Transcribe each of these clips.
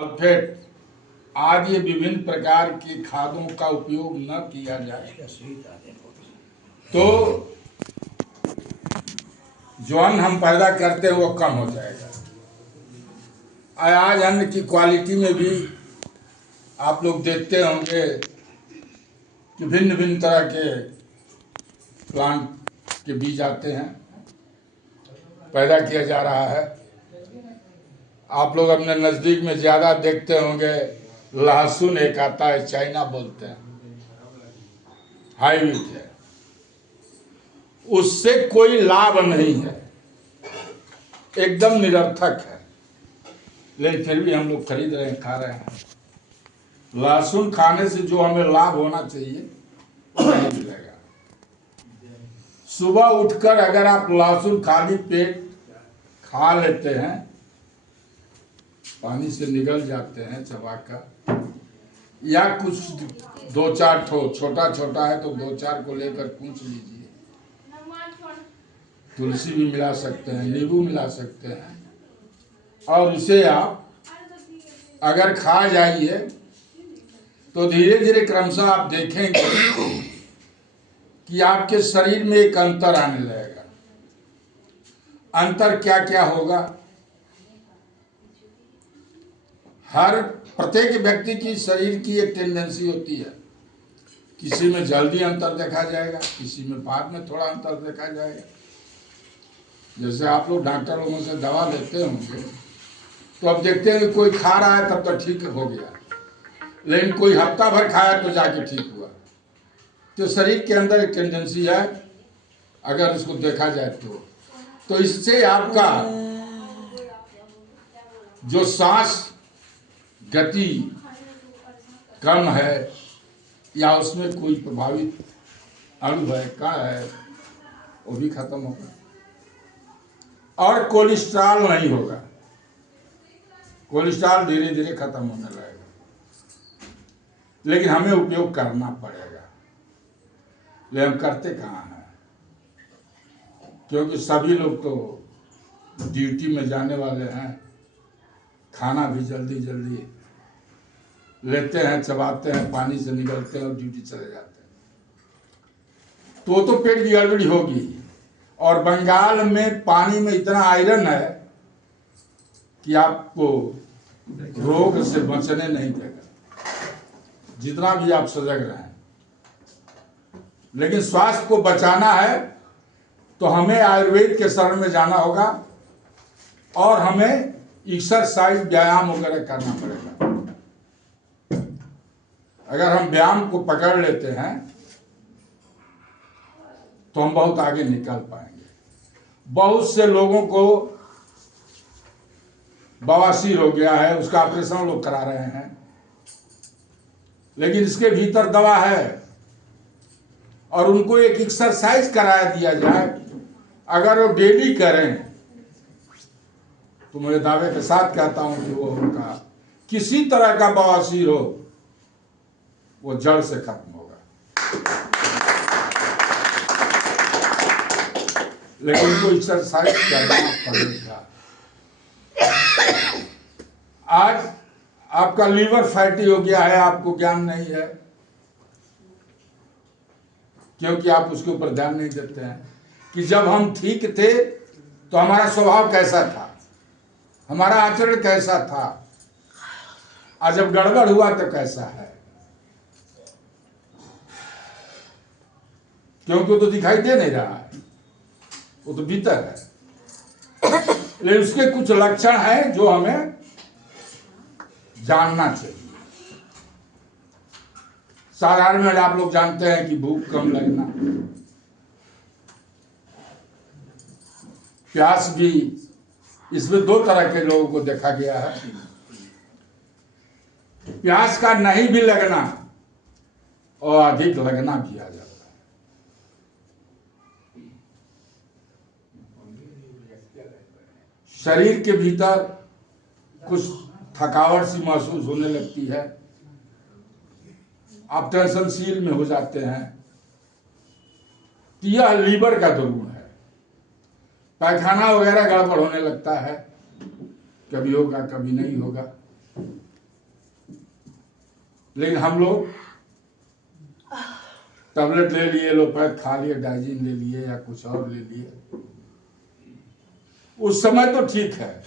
Sulphate आदि विभिन्न प्रकार की खादों का उपयोग न किया जाए तो जो अन्न हम पैदा करते हैं वो कम हो जाएगा। आज अन्न की क्वालिटी में भी आप लोग देखते होंगे कि भिन्न भिन्न तरह के प्लांट के बीज आते हैं, पैदा किया जा रहा है। आप लोग अपने नज़दीक में ज़्यादा देखते होंगे, लहसुन एक आता है, चाइना बोलते हैं, हाइब्रिड है, उससे कोई लाभ नहीं है, एकदम निरर्थक है, लेकिन फिर भी हम लोग खरीद रहे हैं, खा रहे हैं। लहसुन खाने से जो हमें लाभ होना चाहिए वो नहीं मिलेगा। सुबह उठकर अगर आप लहसुन खाली पेट खा लेते हैं, पानी से निगल जाते हैं चबाकर, या कुछ दो चार ठो, छोटा छोटा है तो दो चार को लेकर कूच लीजिए, तुलसी भी मिला सकते हैं, नींबू मिला सकते हैं, और इसे आप अगर खा जाइए तो धीरे धीरे क्रमशः आप देखेंगे कि आपके शरीर में एक अंतर आने लगेगा। अंतर क्या क्या होगा? हर प्रत्येक व्यक्ति की शरीर की एक टेंडेंसी होती है, किसी में जल्दी अंतर देखा जाएगा, किसी में बाद में थोड़ा अंतर देखा जाएगा। जैसे आप लोग डॉक्टर लोगों से दवा लेते होंगे तो अब देखते हैं कि कोई खा रहा है तब तक ठीक हो गया, लेकिन कोई हफ्ता भर खाया तो जाके ठीक हुआ। तो शरीर के अंदर एक टेंडेंसी है, अगर इसको देखा जाए तो इससे आपका जो सांस गति कम है या उसमें कोई प्रभावित अणु है, कण है, वो भी खत्म होगा, और कोलेस्ट्रॉल नहीं होगा। कोलेस्ट्रॉल धीरे धीरे खत्म होने लगेगा, लेकिन हमें उपयोग करना पड़ेगा। लेकिन हम करते कहाँ हैं? क्योंकि सभी लोग तो ड्यूटी में जाने वाले हैं, खाना भी जल्दी जल्दी लेते हैं, चबाते हैं, पानी से निकलते हैं और ड्यूटी चले जाते हैं, तो पेट की गड़बड़ी होगी। और बंगाल में पानी में इतना आयरन है कि आपको रोग से बचने नहीं देगा, जितना भी आप सजग रहें। लेकिन स्वास्थ्य को बचाना है तो हमें आयुर्वेद के शरण में जाना होगा और हमें एक्सरसाइज, व्यायाम वगैरह करना पड़ेगा। अगर हम व्यायाम को पकड़ लेते हैं तो हम बहुत आगे निकल पाएंगे। बहुत से लोगों को बवासीर हो गया है, उसका ऑपरेशन लोग करा रहे हैं, लेकिन इसके भीतर दवा है। और उनको एक एक्सरसाइज करा दिया जाए, अगर वो डेली करें तो मैं दावे के साथ कहता हूं कि वो उनका किसी तरह का बवासीर हो वो जड़ से खत्म होगा। लेकिन उनको एक्सरसाइज करना पड़ेगा। आज आपका लीवर फैटी हो गया है, आपको ज्ञान नहीं है, क्योंकि आप उसके ऊपर ध्यान नहीं देते हैं कि जब हम ठीक थे तो हमारा स्वभाव कैसा था, हमारा आचरण कैसा था, आज जब गड़बड़ हुआ तो कैसा है। क्योंकि वो तो दिखाई दे नहीं रहा है, वो तो भीतर है, लेकिन उसके कुछ लक्षण हैं जो हमें जानना चाहिए। साधारण में आप लोग जानते हैं कि भूख कम लगना, प्यास भी, इसमें दो तरह के लोगों को देखा गया है। प्यास का नहीं भी लगना और अधिक लगना भी आ जाता है। शरीर के भीतर कुछ थकावट सी महसूस होने लगती है, आप टेंशनशील में हो जाते हैं, तो यह लीवर का दुर्गुण है। पैखाना वगैरह गड़बड़ होने लगता है, कभी होगा कभी नहीं होगा, लेकिन हम लोग टैबलेट ले लिए, एलोपैथ खा लिए, डाइजिन ले लिए या कुछ और ले लिए। उस समय तो ठीक है,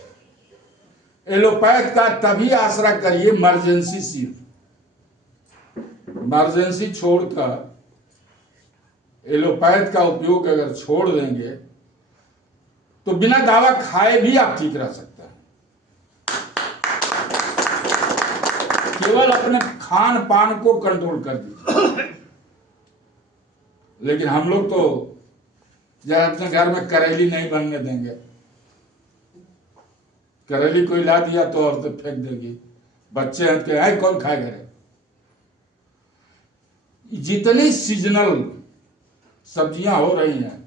एलोपैथ का तभी आसरा करिए इमरजेंसी, सिर्फ इमरजेंसी छोड़कर एलोपैथ का उपयोग अगर छोड़ देंगे तो बिना दवा खाए भी आप ठीक रह सकते हैं। केवल अपने खान पान को कंट्रोल कर दीजिए। लेकिन हम लोग तो जब अपने घर में करेली नहीं बनने देंगे, करेली कोई ला दिया तो औरतें फेंक देगी, बच्चे हंस के आए कौन खाएगा रे। जितनी सीजनल सब्जियां हो रही हैं,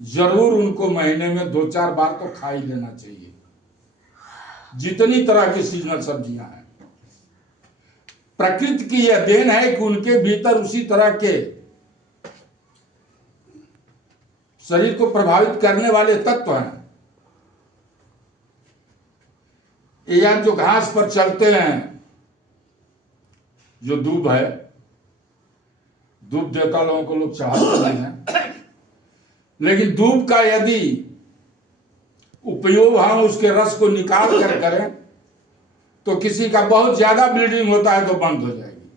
जरूर उनको महीने में 2-4 बार तो खा ही लेना चाहिए। जितनी तरह की सीजनल सब्जियां हैं, प्रकृति की यह देन है कि उनके भीतर उसी तरह के शरीर को प्रभावित करने वाले तत्व हैं। ये आप जो घास पर चलते हैं, जो दूब है, दूब देवता लोगों को लोग चढ़ाते नहीं हैं, लेकिन दूब का यदि उपयोग हम उसके रस को निकाल कर करें तो किसी का बहुत ज्यादा ब्लीडिंग होता है तो बंद हो जाएगी।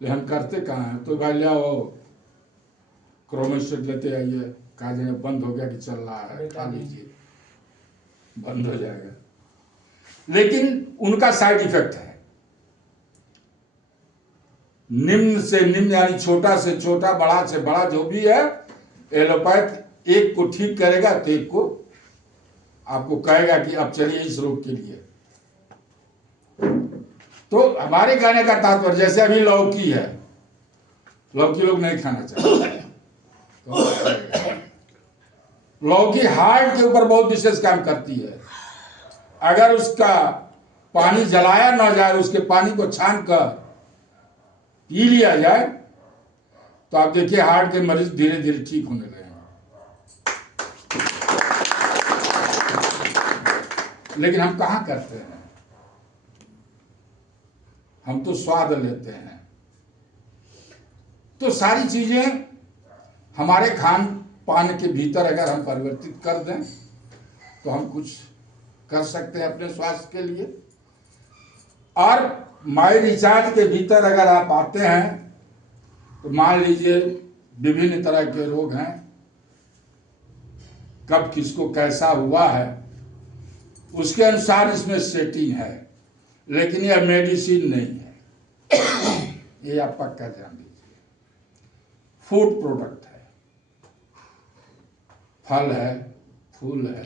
लेकिन हम करते कहाँ हैं, तो भाई लियाओ क्रोमेस्टेट लेते आइए, कहा जाए बंद हो गया कि चल रहा है, खा लीजिए, बंद हो जाएगा। लेकिन उनका साइड इफेक्ट है। निम्न से निम्न यानी छोटा से छोटा, बड़ा से बड़ा जो भी है, एलोपैथ एक को ठीक करेगा तो एक को आपको कहेगा कि अब चलिए इस रोग के लिए। तो हमारे कहने का तात्पर्य, जैसे अभी लौकी है, लौकी लोग नहीं खाना चाहते, तो लौकी हार्ट के ऊपर बहुत विशेष काम करती है। अगर उसका पानी जलाया ना जाए, उसके पानी को छान कर पी लिया जाए तो आप देखिए हार्ट के मरीज धीरे धीरे ठीक होने लगेंगे। लेकिन हम कहाँ करते हैं, हम तो स्वाद लेते हैं। तो सारी चीजें हमारे खान पान के भीतर अगर हम परिवर्तित कर दें तो हम कुछ कर सकते हैं अपने स्वास्थ्य के लिए। और माई रिचार्ज के भीतर अगर आप आते हैं तो मान लीजिए विभिन्न तरह के रोग हैं, कब किसको कैसा हुआ है उसके अनुसार इसमें सेटिंग है, लेकिन यह मेडिसिन नहीं है, ये आप पक्का जान लीजिए। फूड प्रोडक्ट है, फल है, फूल है,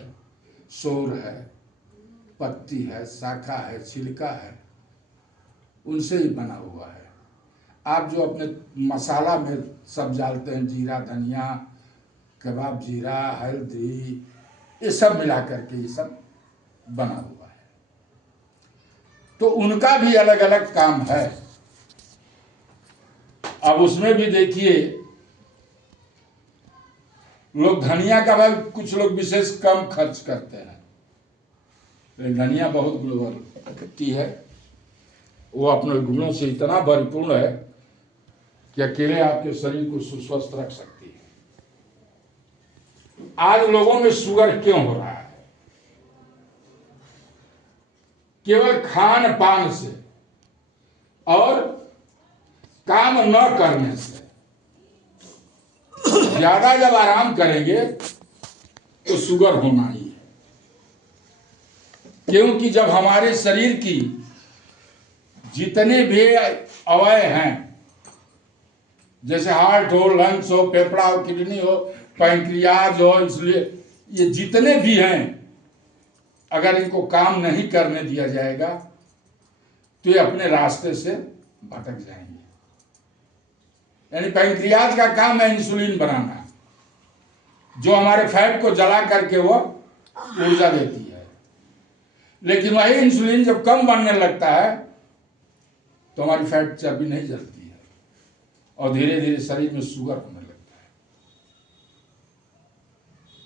सोर है, पत्ती है, शाखा है, छिलका है, उनसे ही बना हुआ है। आप जो अपने मसाला में सब डालते हैं, जीरा, धनिया, कबाब जीरा, हल्दी, ये सब मिला करके ये सब बना हुआ है। तो उनका भी अलग अलग काम है। अब उसमें भी देखिए, लोग धनिया का भाई कुछ लोग विशेष कम खर्च करते हैं, लेकिन धनिया बहुत गुणवत्ता है। वो अपने गुणों से इतना परिपूर्ण है कि अकेले आपके शरीर को सुस्वस्थ रख सकती है। आज लोगों में शुगर क्यों हो रहा है? केवल खान पान से और काम न करने से। ज्यादा जब आराम करेंगे तो शुगर होना ही है, क्योंकि जब हमारे शरीर की जितने भी अवयव हैं, जैसे हार्ट हो, लंग्स हो, फेफड़ा हो, किडनी हो, पैंक्रियाज हो, इंसुलिन, ये जितने भी हैं, अगर इनको काम नहीं करने दिया जाएगा तो ये अपने रास्ते से भटक जाएंगे। यानी पैंक्रियाज का काम है इंसुलिन बनाना, जो हमारे फैट को जला करके वो ऊर्जा देती है। लेकिन वही इंसुलिन जब कम बनने लगता है तो हमारी फैट चर्बी नहीं जलती है और धीरे धीरे शरीर में शुगर होने लगता है।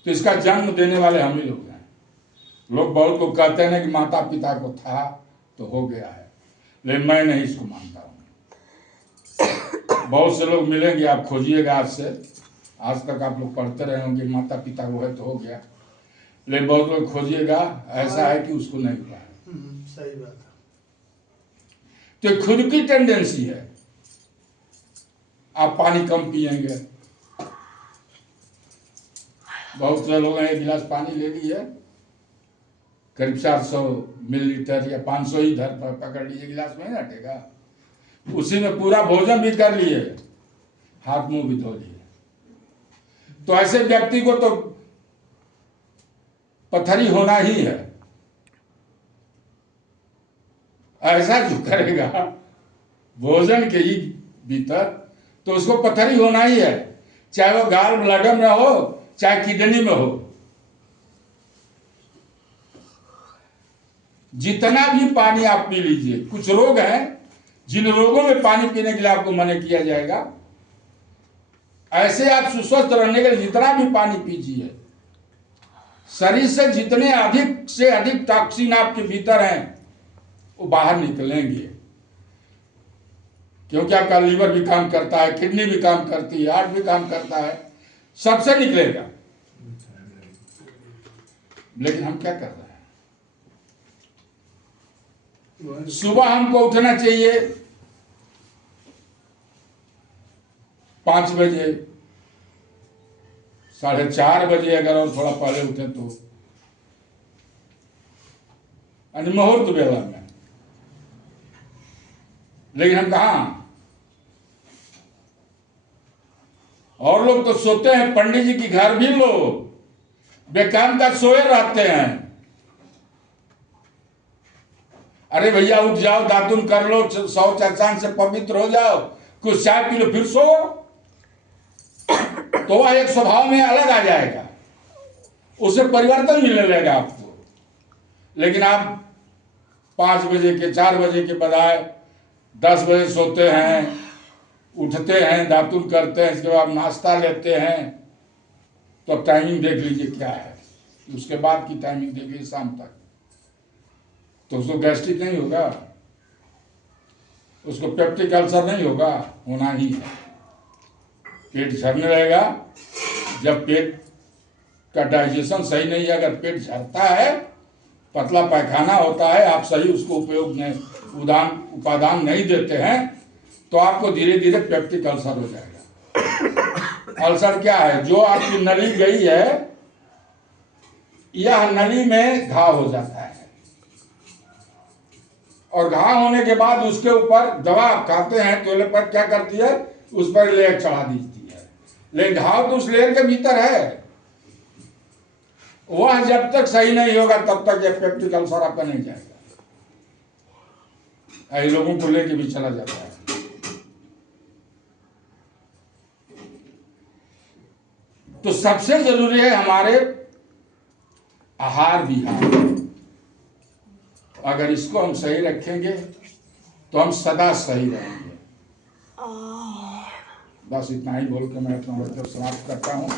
तो इसका जन्म देने वाले हम ही लोग हैं। लोग बहुत लोग कहते हैं ना कि माता पिता को था तो हो गया है, लेकिन मैं नहीं इसको मानता हूँ। बहुत से लोग मिलेंगे, आप खोजिएगा आज तक आप लोग पढ़ते रहे होंगे माता पिता को है तो हो गया, लेकिन बहुत लोग खोजिएगा ऐसा है कि उसको नहीं हुआ है। सही बात है। तो खुद की टेंडेंसी है, आप पानी कम पिएंगे। बहुत से लोग हैं, एक गिलास पानी ले लिए, करीब 400 मिलीलीटर या 500 ही धर पर पकड़ लीजिए, गिलास में नहीं हटेगा। उसी में पूरा भोजन भी कर लिए, हाथ मुंह भी धो लिए। तो ऐसे व्यक्ति को तो पथरी होना ही है। ऐसा जो करेगा भोजन के ही भीतर, तो उसको पथरी होना ही है, चाहे वो गाल ब्लैडर में हो चाहे किडनी में हो। जितना भी पानी आप पी लीजिए, कुछ रोग हैं जिन रोगों में पानी पीने के लिए आपको मना किया जाएगा, ऐसे आप सुस्वस्थ रहने के लिए जितना भी पानी पीजिए, शरीर से जितने अधिक से अधिक टॉक्सिन आपके भीतर हैं वो बाहर निकलेंगे, क्योंकि आपका लीवर भी काम करता है, किडनी भी काम करती है, हार्ट भी काम करता है, सबसे निकलेगा। लेकिन हम क्या कर रहे हैं? सुबह हमको उठना चाहिए 5 बजे, 4:30 बजे, अगर और थोड़ा पहले उठे तो मुहूर्त बेला में। लेकिन हम कहा, और लोग तो सोते हैं, पंडित जी की घर भी लोग बेकाम तक सोए रहते हैं। अरे भैया उठ जाओ, दातुन कर लो, शौच स्नान से पवित्र हो जाओ, कुछ चाय पी लो, फिर सो, तो वह एक स्वभाव में अलग आ जाएगा, उससे परिवर्तन मिलने लगेगा आपको। लेकिन आप 5 बजे के 4 बजे के बजाय 10 बजे सोते हैं, उठते हैं, दातुन करते हैं, इसके बाद नाश्ता लेते हैं, तो अब टाइमिंग देख लीजिए क्या है, उसके बाद की टाइमिंग देख लीजिए शाम तक, तो उसको गैस्ट्रिक नहीं होगा, उसको पेप्टिक अल्सर नहीं होगा, होना ही है। पेट झड़ने लगेगा। जब पेट का डाइजेशन सही नहीं है, अगर पेट झड़ता है, पतला पैखाना होता है, आप सही उसको उपादान नहीं देते हैं, तो आपको धीरे धीरे पेप्टिक अल्सर हो जाएगा। अल्सर क्या है? जो आपकी नली गई है, यह नली में घाव हो जाता है, और घाव होने के बाद उसके ऊपर दवा आप खाते हैं तो पर क्या करती है, उस पर लेयर चढ़ा देती है, लेकिन घाव तो उस लेयर के भीतर है। वह जब तक सही नहीं होगा तब तक यह पेप्टिक अल्सर आपका नहीं जाएगा। ऐसे लोगों को लेके भी चला जाता है। तो सबसे जरूरी है हमारे आहार विहार। अगर इसको हम सही रखेंगे तो हम सदा सही रहेंगे। बस इतना ही बोल के मैं अपना वक्तव्य समाप्त करता हूँ।